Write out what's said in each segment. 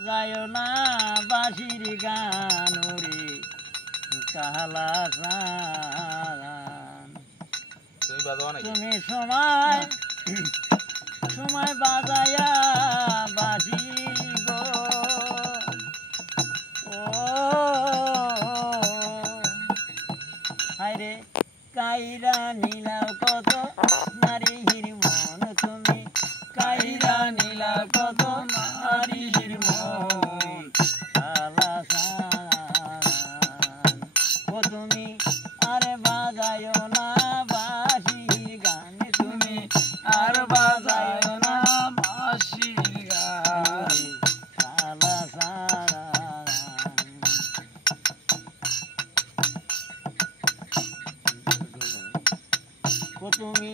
যায় না বাঁশির গান রে কালা চান তুমি সময় সময় বাজায়া বাঁশি গো ও হায়রে কাইরা নীলাও কত নারীর মন তুমি কাইরা নীলা কত নারীর মন কালা চান ও তুমি আরে বাজায় না বাঁশির গান তুমি আর বাজায় না বাঁশির গান কালা চান ও তুমি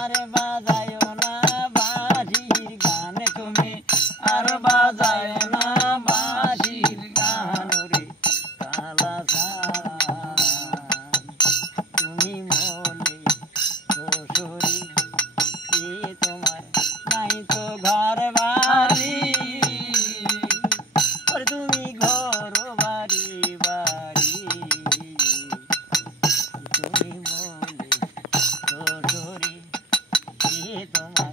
আরে বাজায় না বাঁশির গান তুমি আর বাজায় না বাঁশির গান রে কালা চান তুমি মলে শ্বশুরি কি তোমার নাই তো ঘর বাড়ি ওরে তুমি ঘর বাড়ি বাড়ি তুমি মলে শ্বশুরি কি তোমার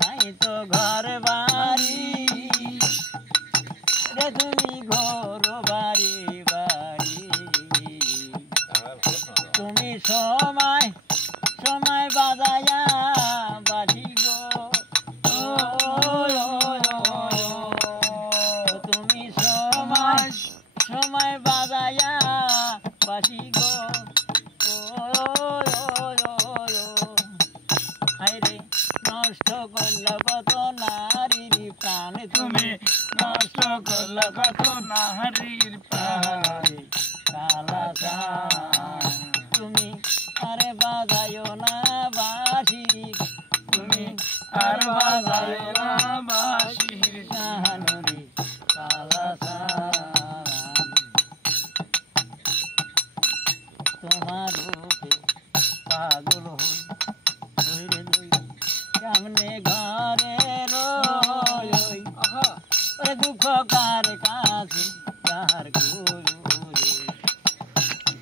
নাই তো ঘর বাড়ি রে তুমি ঘর বাড়ি বাড়ি তুমি সময় সময় বাজায়া বাঁশি গো তুমি সময় সময় বাজায়া বাঁশি গো হায়রে নষ্ট করল কত নারীর প্রাণ তুমি নষ্ট করল কত নারীর প্রাণ কালা চান তুমি আরে বাজায় না বাঁশির তুমি আর বাজায় না বাঁশির গান রে কালা চান তোমার রূপে পাগল হই ধরে লই কেমনে ঘরে রই ওরে দুঃখ কার কাছে কার গুরু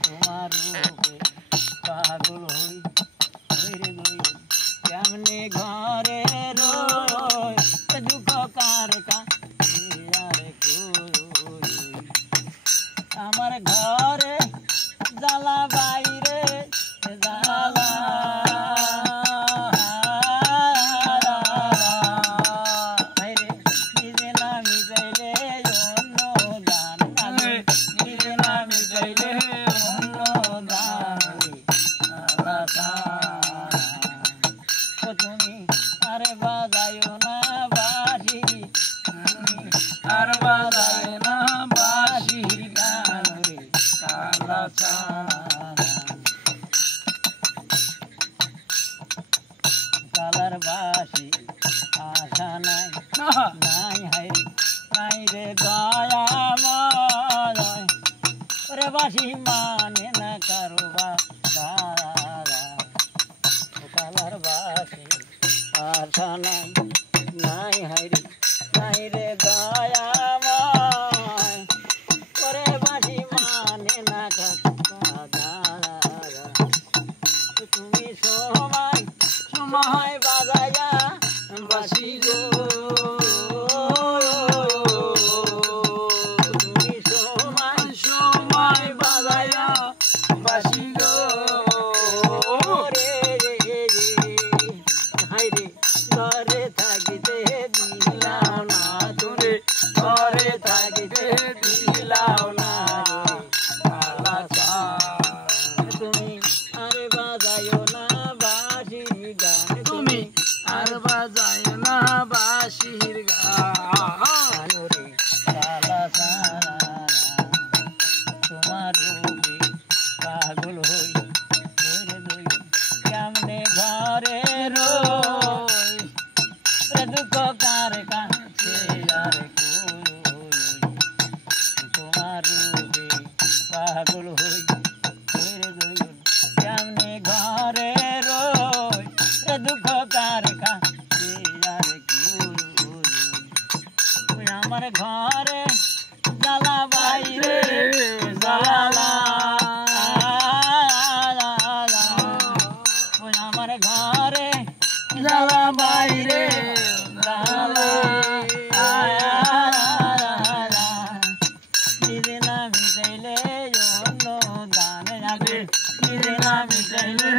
তোমার রূপে পাগল হই ধরে লই কেমনে ঘরে রই দুঃখ কার কাছে আর গুরু আমার ঘরে জ্বালা বাইরে জ্বালা হায়রে নিজে না মিটাইলে অন্য দান নিজে না মিটাইলে অন্য দান কালা চান ও তুমি আরে বাজায় না বাঁশি তুমি আর বাজায় না বাঁশির গান রে কালা চান কালার বাঁশি আশা নাই নাই হায় নাই রে দয়াময় ওরে বাঁশি মানে না কারোবা কালার বাঁশি আশা নাই নাই হায়রে নাই রে দয়াময় ওরে বাঁশি মানে না তুমি সময় সময় বাজায়া বাঁশি গো তুমি সময় সময় বাজায়া বাঁশি গো রে হায়রে ঘরে থাকিতে দিলাও না তুমি ঘরে থাকিতে দিলাও না কালা চান তুমি আরে বাজায় না বাঁশির গান তুমি আর বাজায় না বাঁশির গান রে কালা চান তোমার রূপে পাগল হই ধরে লই কেমনে ঘরে রই দুঃখ কার কাছে আর তোমার ঘরে জ্বালা বাইরে জ্বালা ওই আমার ঘরে জ্বালা বাইরে জ্বালা নিজে না মিটাইলে অন্য দানে আগে নিজে না মিটাইলে